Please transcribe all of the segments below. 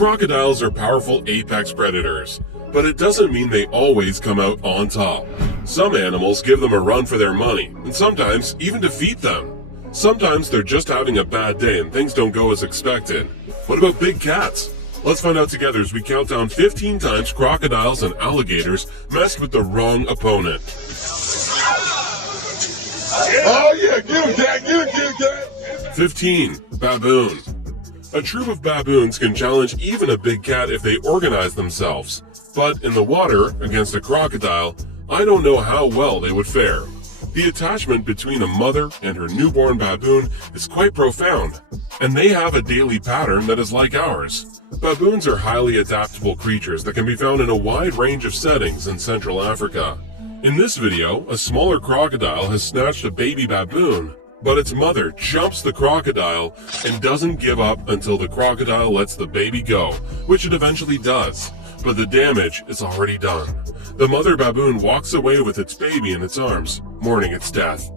Crocodiles are powerful apex predators, but it doesn't mean they always come out on top. Some animals give them a run for their money, and sometimes even defeat them. Sometimes they're just having a bad day and things don't go as expected. What about big cats? Let's find out together as we count down 15 times crocodiles and alligators messed with the wrong opponent. Oh yeah, get him, cat, get him, cat. 15. Baboon. A troop of baboons can challenge even a big cat if they organize themselves. But in the water, against a crocodile, I don't know how well they would fare. The attachment between a mother and her newborn baboon is quite profound, and they have a daily pattern that is like ours. Baboons are highly adaptable creatures that can be found in a wide range of settings in Central Africa. In this video, a smaller crocodile has snatched a baby baboon, but its mother jumps the crocodile and doesn't give up until the crocodile lets the baby go, which it eventually does. But the damage is already done. The mother baboon walks away with its baby in its arms, mourning its death.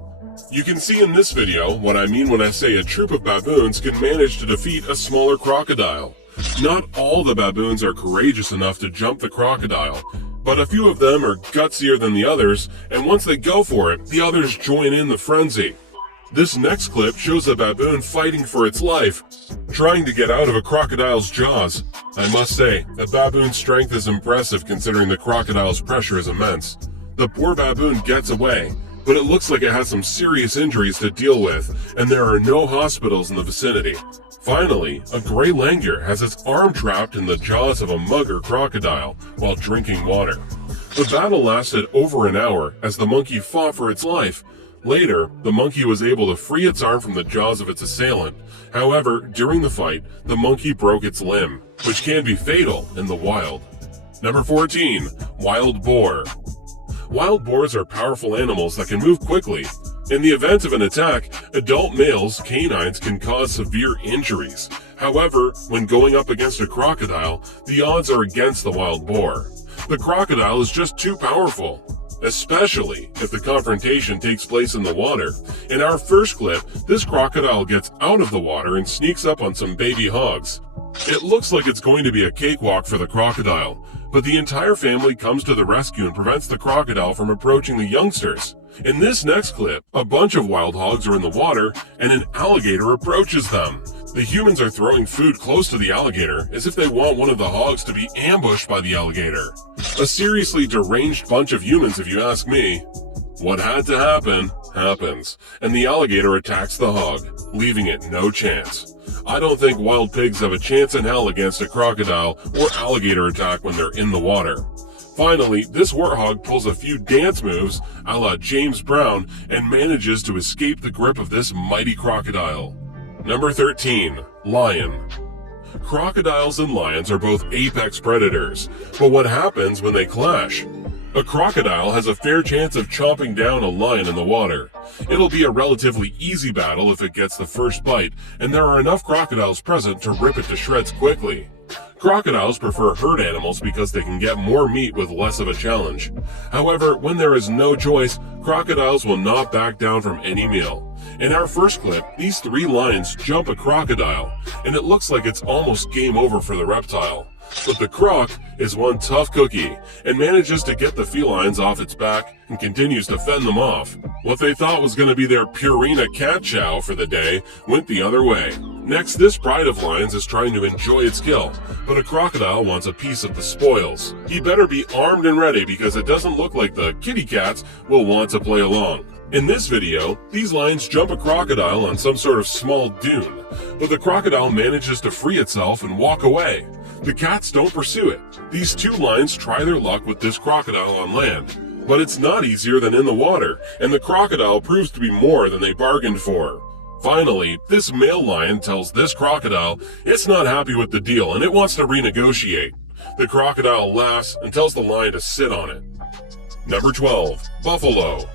You can see in this video what I mean when I say a troop of baboons can manage to defeat a smaller crocodile. Not all the baboons are courageous enough to jump the crocodile, but a few of them are gutsier than the others, and once they go for it, the others join in the frenzy. This next clip shows a baboon fighting for its life, trying to get out of a crocodile's jaws. I must say, a baboon's strength is impressive considering the crocodile's pressure is immense. The poor baboon gets away, but it looks like it has some serious injuries to deal with, and there are no hospitals in the vicinity. Finally, a gray langur has its arm trapped in the jaws of a mugger crocodile while drinking water. The battle lasted over an hour as the monkey fought for its life. Later, the monkey was able to free its arm from the jaws of its assailant. However, during the fight, the monkey broke its limb, which can be fatal in the wild. Number 14. Wild boar. Wild boars are powerful animals that can move quickly. In the event of an attack, adult males' canines can cause severe injuries. However, when going up against a crocodile, the odds are against the wild boar. The crocodile is just too powerful, especially if the confrontation takes place in the water. In our first clip, this crocodile gets out of the water and sneaks up on some baby hogs. It looks like it's going to be a cakewalk for the crocodile, but the entire family comes to the rescue and prevents the crocodile from approaching the youngsters. In this next clip, a bunch of wild hogs are in the water and an alligator approaches them. The humans are throwing food close to the alligator as if they want one of the hogs to be ambushed by the alligator. A seriously deranged bunch of humans if you ask me. What had to happen, happens, and the alligator attacks the hog, leaving it no chance. I don't think wild pigs have a chance in hell against a crocodile or alligator attack when they're in the water. Finally, this warthog pulls a few dance moves a la James Brown and manages to escape the grip of this mighty crocodile. Number 13. Lion. Crocodiles and lions are both apex predators, but what happens when they clash? A crocodile has a fair chance of chomping down a lion in the water. It'll be a relatively easy battle if it gets the first bite, and there are enough crocodiles present to rip it to shreds quickly. Crocodiles prefer herd animals because they can get more meat with less of a challenge. However, when there is no choice, crocodiles will not back down from any meal. In our first clip, these three lions jump a crocodile, and it looks like it's almost game over for the reptile. But the croc is one tough cookie and manages to get the felines off its back and continues to fend them off. What they thought was going to be their Purina cat chow for the day went the other way. Next, this pride of lions is trying to enjoy its kill, but a crocodile wants a piece of the spoils. He better be armed and ready because it doesn't look like the kitty cats will want to play along. In this video, these lions jump a crocodile on some sort of small dune, but the crocodile manages to free itself and walk away. The cats don't pursue it. These two lions try their luck with this crocodile on land, but it's not easier than in the water, and the crocodile proves to be more than they bargained for. Finally, this male lion tells this crocodile it's not happy with the deal and it wants to renegotiate. The crocodile laughs and tells the lion to sit on it. Number 12. Buffalo.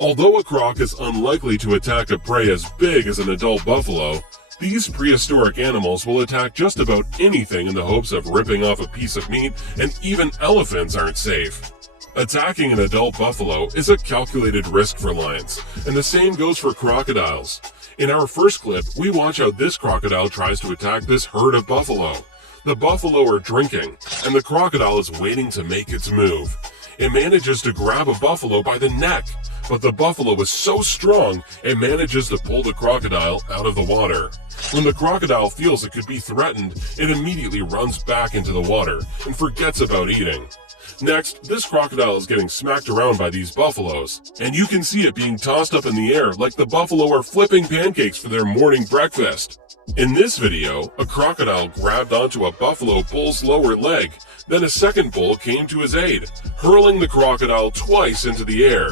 Although a croc is unlikely to attack a prey as big as an adult buffalo, these prehistoric animals will attack just about anything in the hopes of ripping off a piece of meat, and even elephants aren't safe. Attacking an adult buffalo is a calculated risk for lions, and the same goes for crocodiles. In our first clip, we watch how this crocodile tries to attack this herd of buffalo. The buffalo are drinking, and the crocodile is waiting to make its move. It manages to grab a buffalo by the neck, but the buffalo is so strong, it manages to pull the crocodile out of the water. When the crocodile feels it could be threatened, it immediately runs back into the water and forgets about eating. Next, this crocodile is getting smacked around by these buffaloes, and you can see it being tossed up in the air like the buffalo are flipping pancakes for their morning breakfast. In this video, a crocodile grabbed onto a buffalo bull's lower leg, then a second bull came to his aid, hurling the crocodile twice into the air.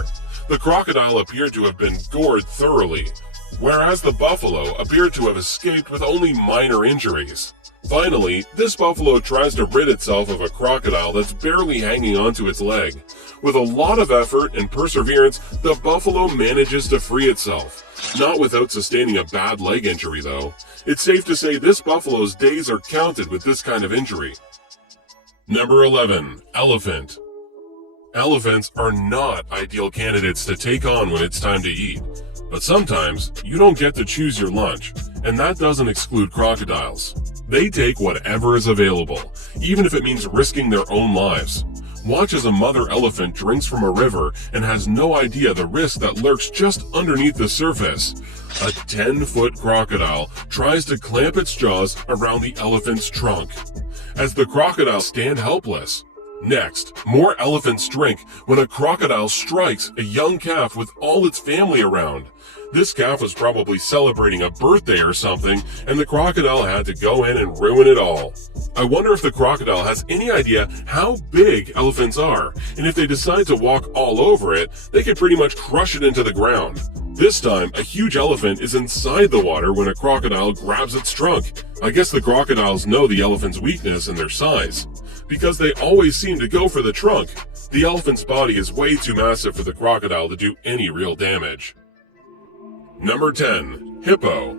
The crocodile appeared to have been gored thoroughly, whereas the buffalo appeared to have escaped with only minor injuries. Finally, this buffalo tries to rid itself of a crocodile that's barely hanging onto its leg. With a lot of effort and perseverance, the buffalo manages to free itself. Not without sustaining a bad leg injury, though. It's safe to say this buffalo's days are counted with this kind of injury. Number 11. Elephant. Elephants are not ideal candidates to take on when it's time to eat. But sometimes, you don't get to choose your lunch, and that doesn't exclude crocodiles. They take whatever is available, even if it means risking their own lives. Watch as a mother elephant drinks from a river and has no idea the risk that lurks just underneath the surface. A 10-foot crocodile tries to clamp its jaws around the elephant's trunk, as the crocodiles stand helpless. Next, more elephants drink when a crocodile strikes a young calf with all its family around. This calf was probably celebrating a birthday or something, and the crocodile had to go in and ruin it all. I wonder if the crocodile has any idea how big elephants are, and if they decide to walk all over it, they could pretty much crush it into the ground. This time, a huge elephant is inside the water when a crocodile grabs its trunk. I guess the crocodiles know the elephant's weakness and their size, because they always seem to go for the trunk. The elephant's body is way too massive for the crocodile to do any real damage. Number 10. Hippo.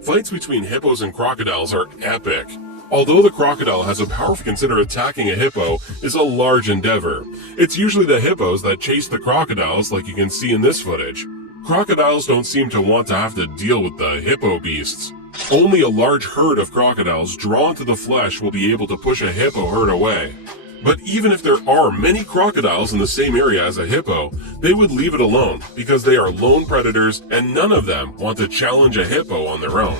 Fights between hippos and crocodiles are epic. Although the crocodile has a power to consider attacking a hippo is a large endeavor. It's usually the hippos that chase the crocodiles, like you can see in this footage. Crocodiles don't seem to want to have to deal with the hippo beasts. Only a large herd of crocodiles drawn to the flesh will be able to push a hippo herd away. But even if there are many crocodiles in the same area as a hippo, they would leave it alone because they are lone predators and none of them want to challenge a hippo on their own.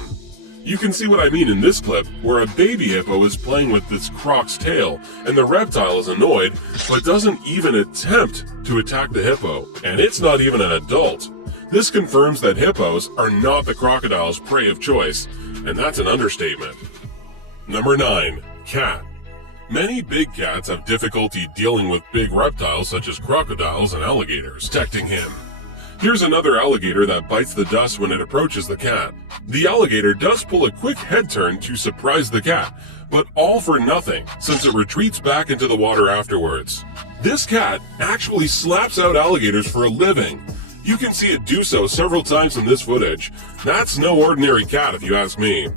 You can see what I mean in this clip where a baby hippo is playing with this croc's tail and the reptile is annoyed but doesn't even attempt to attack the hippo, and it's not even an adult. This confirms that hippos are not the crocodile's prey of choice, and that's an understatement. Number 9. Cat. Many big cats have difficulty dealing with big reptiles such as crocodiles and alligators protecting him. Here's another alligator that bites the dust when it approaches the cat. The alligator does pull a quick head turn to surprise the cat, but all for nothing since it retreats back into the water afterwards. This cat actually slaps out alligators for a living. You can see it do so several times in this footage. That's no ordinary cat if you ask me.